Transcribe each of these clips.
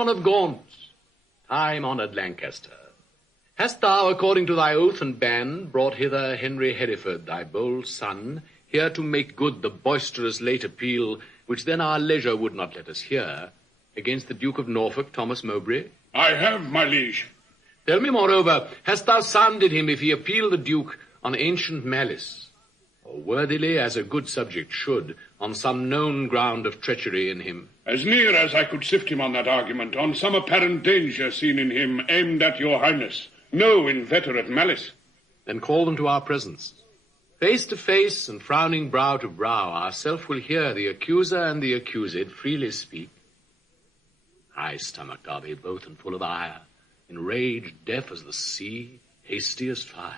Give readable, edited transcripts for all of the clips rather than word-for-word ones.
John of Gaunt, time-honoured Lancaster, hast thou, according to thy oath and ban, brought hither Henry Hereford, thy bold son, here to make good the boisterous late appeal, which then our leisure would not let us hear, against the Duke of Norfolk, Thomas Mowbray? I have, my liege. Tell me, moreover, hast thou sounded him if he appeal the Duke on ancient malice, or worthily, as a good subject should, on some known ground of treachery in him? As near as I could sift him on that argument, on some apparent danger seen in him, aimed at your highness. No inveterate malice. Then call them to our presence. Face to face and frowning brow to brow, ourself will hear the accuser and the accused freely speak. High-stomached are they both and full of ire, enraged, deaf as the sea, hasty as fire.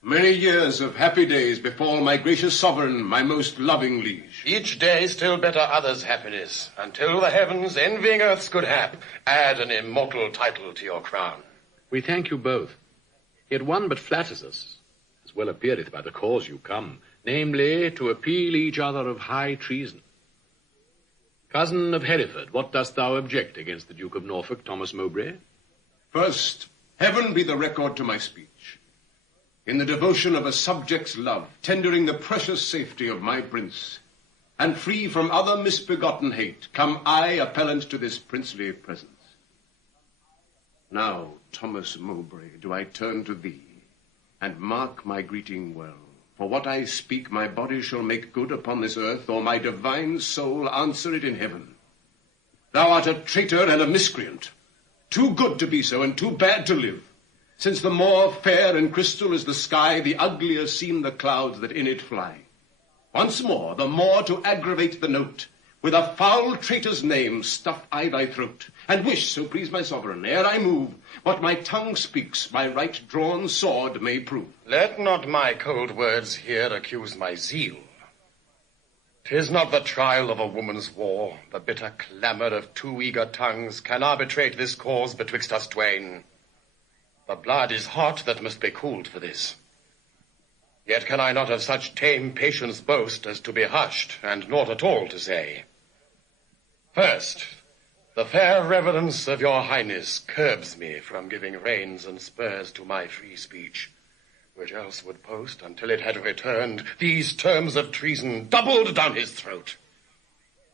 Many years of happy days befall my gracious sovereign, my most loving liege. Each day still better others' happiness, until the heavens, envying earth's good hap, add an immortal title to your crown. We thank you both. Yet one but flatters us, as well appeareth by the cause you come, namely, to appeal each other of high treason. Cousin of Hereford, what dost thou object against the Duke of Norfolk, Thomas Mowbray? First, heaven be the record to my speech. In the devotion of a subject's love, tendering the precious safety of my prince, and free from other misbegotten hate, come I, appellant to this princely presence. Now, Thomas Mowbray, do I turn to thee, and mark my greeting well. For what I speak, my body shall make good upon this earth, or my divine soul answer it in heaven. Thou art a traitor and a miscreant, too good to be so, and too bad to live. Since the more fair and crystal is the sky, the uglier seem the clouds that in it fly. Once more, the more to aggravate the note, with a foul traitor's name stuff I thy throat, and wish, so please my sovereign, ere I move, what my tongue speaks, my right drawn sword may prove. Let not my cold words here accuse my zeal. 'Tis not the trial of a woman's war, the bitter clamour of two eager tongues can arbitrate this cause betwixt us twain. The blood is hot that must be cooled for this. Yet can I not of such tame patience boast as to be hushed, and naught at all to say. First, the fair reverence of your highness curbs me from giving reins and spurs to my free speech, which else would post, until it had returned, these terms of treason doubled down his throat.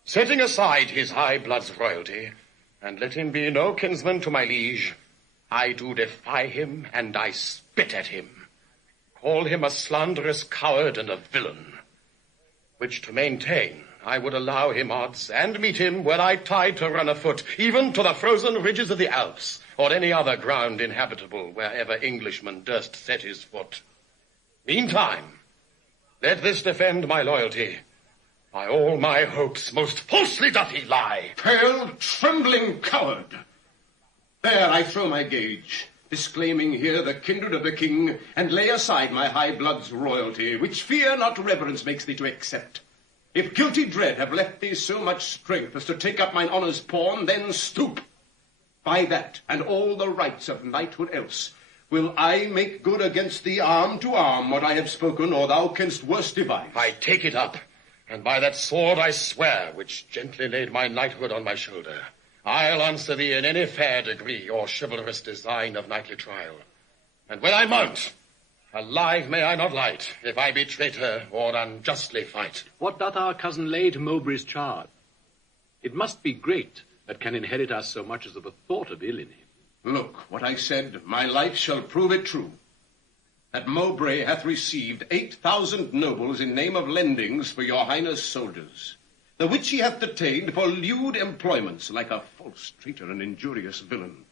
Setting aside his high blood's royalty, and let him be no kinsman to my liege, I do defy him, and I spit at him. Call him a slanderous coward and a villain, which to maintain I would allow him odds, and meet him were I tied to run afoot, even to the frozen ridges of the Alps, or any other ground inhabitable wherever Englishman durst set his foot. Meantime, let this defend my loyalty. By all my hopes, most falsely doth he lie. Pale, trembling coward! There I throw my gage, disclaiming here the kindred of the king, and lay aside my high blood's royalty, which fear not reverence makes thee to accept. If guilty dread have left thee so much strength as to take up mine honour's pawn, then stoop. By that, and all the rights of knighthood else, will I make good against thee arm to arm what I have spoken, or thou canst worse devise. I take it up, and by that sword I swear, which gently laid my knighthood on my shoulder, I'll answer thee in any fair degree your chivalrous design of knightly trial. And when I mount, alive may I not light, if I be traitor or unjustly fight. What doth our cousin lay to Mowbray's charge? It must be great that can inherit us so much as of a thought of ill in him. Look, what I said, my life shall prove it true. That Mowbray hath received 8,000 nobles in name of lendings for your highness' soldiers, the which he hath detained for lewd employments, like a false traitor and injurious villain.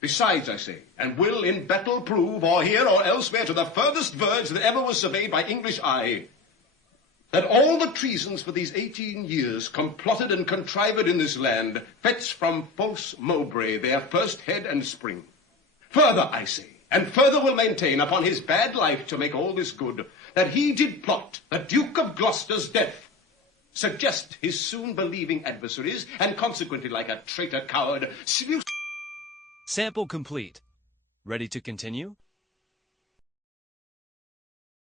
Besides, I say, and will in battle prove, or here or elsewhere, to the furthest verge that ever was surveyed by English eye, that all the treasons for these 18 years complotted and contrived in this land fetch from false Mowbray their first head and spring. Further, I say, and further will maintain upon his bad life to make all this good, that he did plot the Duke of Gloucester's death, suggest his soon believing adversaries, and consequently, like a traitor coward, seduce... Sample complete. Ready to continue?